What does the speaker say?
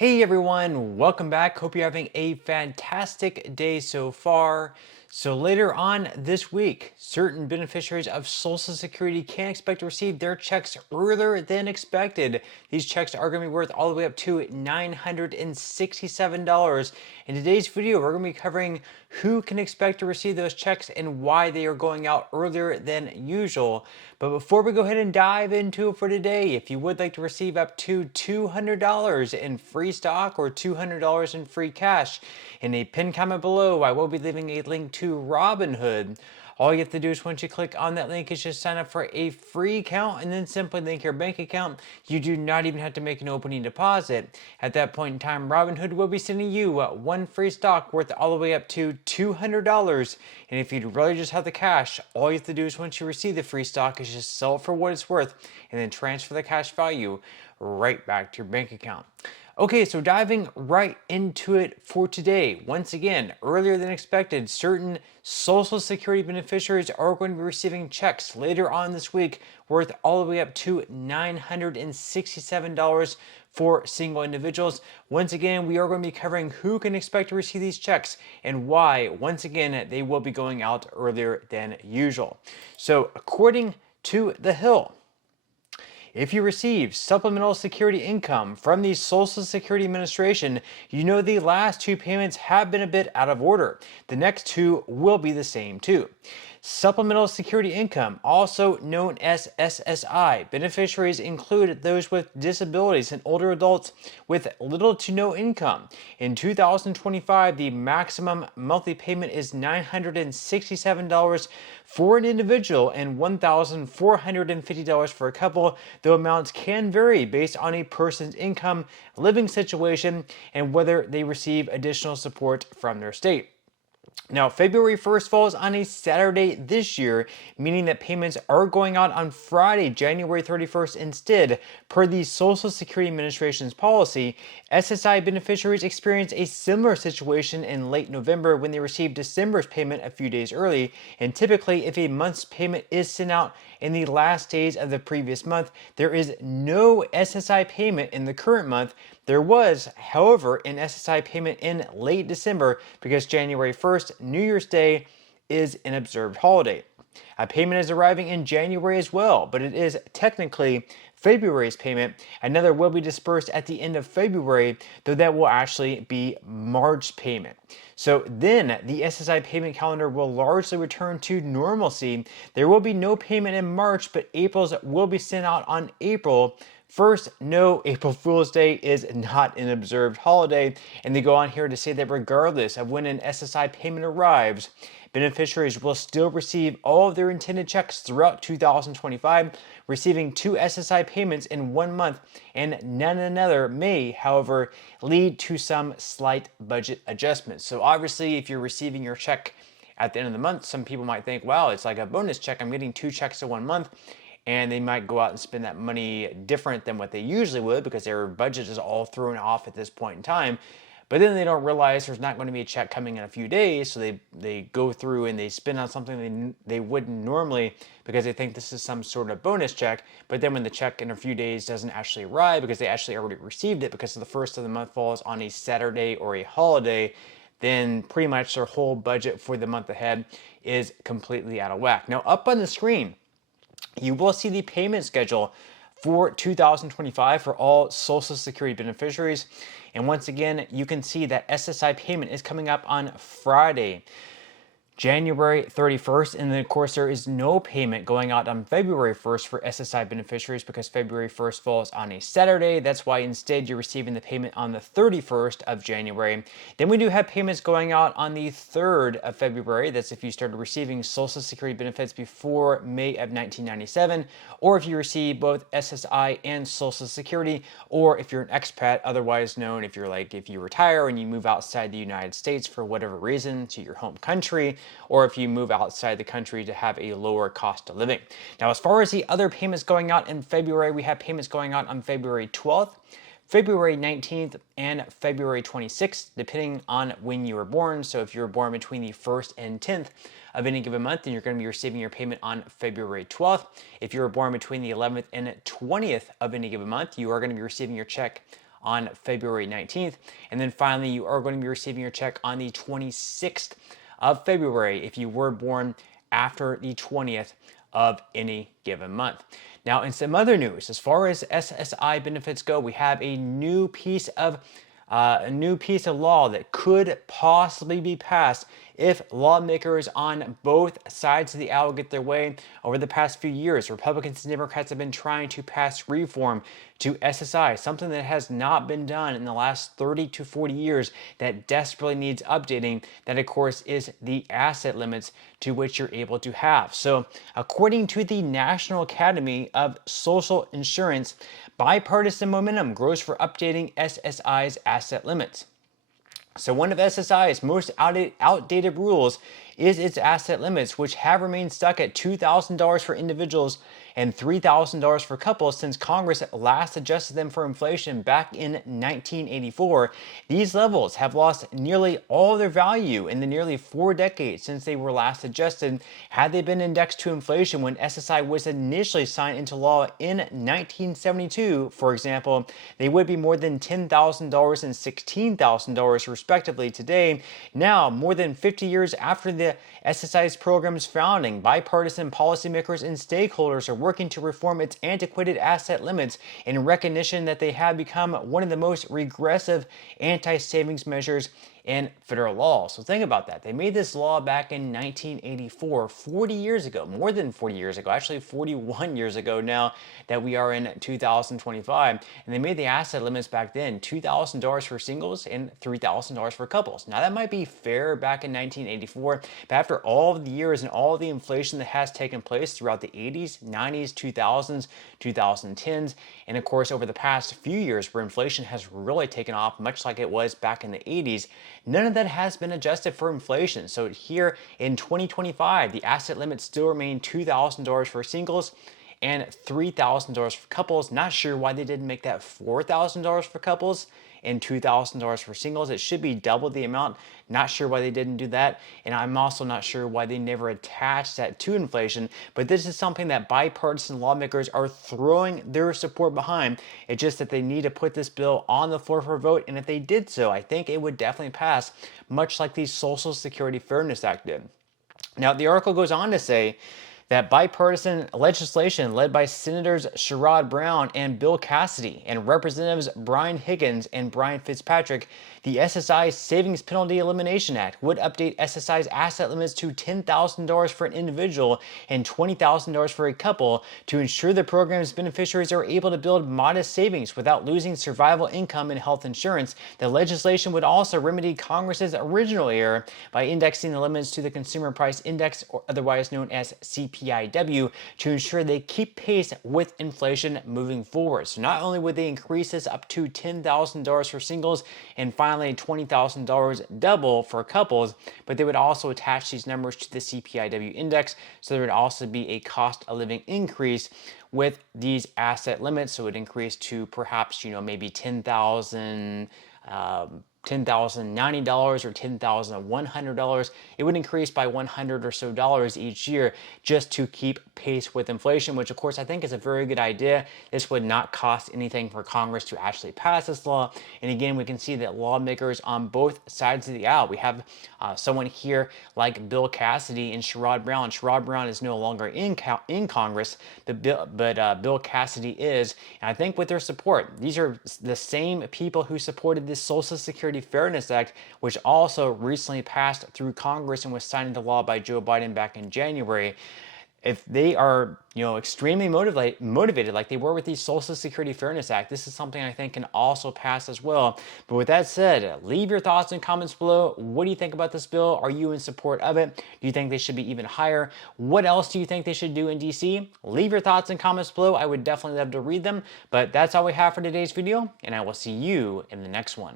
Hey everyone, welcome back. Hope you're having a fantastic day so far. So later on this week, certain beneficiaries of Social Security can expect to receive their checks earlier than expected. These checks are going to be worth all the way up to $967. In today's video, we're going to be covering who can expect to receive those checks and why they are going out earlier than usual. But before we go ahead and dive into it for today, if you would like to receive up to $200 in free stock or $200 in free cash, in a pinned comment below, I will be leaving a link to Robinhood. All you have to do is once you click on that link is just sign up for a free account and then simply link your bank account. You do not even have to make an opening deposit. At that point in time, Robinhood will be sending you one free stock worth all the way up to $200. And if you'd rather just have the cash, all you have to do is once you receive the free stock is just sell it for what it's worth and then transfer the cash value right back to your bank account. Okay, so diving right into it for today. Once again, earlier than expected, certain Social Security beneficiaries are going to be receiving checks later on this week worth all the way up to $967 for single individuals. Once again, we are going to be covering who can expect to receive these checks and why, once again, they will be going out earlier than usual. So, according to The Hill, if you receive supplemental security income from the Social Security Administration, you know the last two payments have been a bit out of order. The next two will be the same too. Supplemental security income, also known as SSI, beneficiaries include those with disabilities and older adults with little to no income. In 2025, the maximum monthly payment is $967 for an individual and $1,450 for a couple, though amounts can vary based on a person's income, living situation, and whether they receive additional support from their state. Now, February 1st falls on a Saturday this year, meaning that payments are going out on Friday, January 31st instead. Per the Social Security Administration's policy, SSI beneficiaries experienced a similar situation in late November when they received December's payment a few days early, and typically if a month's payment is sent out in the last days of the previous month, there is no SSI payment in the current month. There was, however, an SSI payment in late December because January 1st, New Year's Day, is an observed holiday. A payment is arriving in January as well, but it is technically February's payment. Another will be dispersed at the end of February, though that will actually be March's payment. So then the SSI payment calendar will largely return to normalcy. There will be no payment in March, but April's will be sent out on April 1st. No, April Fool's Day is not an observed holiday, and they go on here to say that regardless of when an SSI payment arrives, beneficiaries will still receive all of their intended checks throughout 2025, receiving two SSI payments in 1 month, and none another may, however, lead to some slight budget adjustments. So obviously, if you're receiving your check at the end of the month, some people might think, wow, it's like a bonus check. I'm getting two checks in 1 month. And they might go out and spend that money different than what they usually would because their budget is all thrown off at this point in time. But then they don't realize there's not going to be a check coming in a few days, so they go through and they spend on something they wouldn't normally because they think this is some sort of bonus check. But then when the check in a few days doesn't actually arrive because they actually already received it because the first of the month falls on a Saturday or a holiday, then pretty much their whole budget for the month ahead is completely out of whack. Now, up on the screen, you will see the payment schedule for 2025 for all Social Security beneficiaries. And once again, you can see that SSI payment is coming up on Friday, January 31st, and then of course there is no payment going out on February 1st for SSI beneficiaries because February 1st falls on a Saturday. That's why instead you're receiving the payment on the 31st of January. Then we do have payments going out on the 3rd of February. That's if you started receiving Social Security benefits before May of 1997, or if you receive both SSI and Social Security, or if you're an expat, otherwise known if you retire and you move outside the United States for whatever reason to your home country, or if you move outside the country to have a lower cost of living. Now, as far as the other payments going out in February, we have payments going out on February 12th, February 19th, and February 26th, depending on when you were born. So if you were born between the 1st and 10th of any given month, then you're going to be receiving your payment on February 12th. If you were born between the 11th and 20th of any given month, you are going to be receiving your check on February 19th. And then finally, you are going to be receiving your check on the 26th of February if you were born after the 20th of any given month. Now, in some other news, as far as SSI benefits go, we have a new piece of law that could possibly be passed if lawmakers on both sides of the aisle get their way. Over the past few years, Republicans and Democrats have been trying to pass reform to SSI, something that has not been done in the last 30 to 40 years that desperately needs updating. That, of course, is the asset limits to which you're able to have. So, according to the National Academy of Social Insurance, bipartisan momentum grows for updating SSI's asset limits. So one of SSI's most outdated rules is its asset limits, which have remained stuck at $2,000 for individuals and $3,000 for couples since Congress last adjusted them for inflation back in 1984. These levels have lost nearly all their value in the nearly 4 decades since they were last adjusted. Had they been indexed to inflation when SSI was initially signed into law in 1972, for example, they would be more than $10,000 and $16,000 respectively today. Now, more than 50 years after the SSI's program's founding, bipartisan policymakers and stakeholders are working to reform its antiquated asset limits in recognition that they have become one of the most regressive anti-savings measures in federal law. So think about that. They made this law back in 1984, 40 years ago, more than 40 years ago, actually 41 years ago now that we are in 2025. And they made the asset limits back then $2,000 for singles and $3,000 for couples. Now that might be fair back in 1984, but after all of the years and all of the inflation that has taken place throughout the 80s, 90s, 2000s, 2010s, and of course over the past few years where inflation has really taken off, much like it was back in the 80s, none of that has been adjusted for inflation. So here in 2025, the asset limits still remain $2,000 for singles and $3,000 for couples. Not sure why they didn't make that $4,000 for couples and $2,000 for singles. It should be double the amount. Not sure why they didn't do that. And I'm also not sure why they never attached that to inflation. But this is something that bipartisan lawmakers are throwing their support behind. It's just that they need to put this bill on the floor for a vote. And if they did so, I think it would definitely pass, much like the Social Security Fairness Act did. Now, the article goes on to say that bipartisan legislation led by Senators Sherrod Brown and Bill Cassidy and Representatives Brian Higgins and Brian Fitzpatrick, the SSI Savings Penalty Elimination Act would update SSI's asset limits to $10,000 for an individual and $20,000 for a couple to ensure the program's beneficiaries are able to build modest savings without losing survival income and health insurance. The legislation would also remedy Congress's original error by indexing the limits to the Consumer Price Index, or otherwise known as CPIW, to ensure they keep pace with inflation moving forward. So not only would they increase this up to $10,000 for singles and finally $20,000 double for couples, but they would also attach these numbers to the CPIW index, so there would also be a cost of living increase with these asset limits. So it would increase to perhaps, maybe $10,090 or $10,100. It would increase by $100 or so each year just to keep pace with inflation, which of course I think is a very good idea. This would not cost anything for Congress to actually pass this law. And again, we can see that lawmakers on both sides of the aisle, we have someone here like Bill Cassidy and Sherrod Brown. Sherrod Brown is no longer in Congress, but Bill Cassidy is. And I think with their support, these are the same people who supported this Social Security Fairness Act, which also recently passed through Congress and was signed into law by Joe Biden back in January. If they are, extremely motivated like they were with the Social Security Fairness Act, this is something I think can also pass as well. But with that said, leave your thoughts and comments below. What do you think about this bill? Are you in support of it? Do you think they should be even higher? What else do you think they should do in DC? Leave your thoughts and comments below. I would definitely love to read them. But that's all we have for today's video, and I will see you in the next one.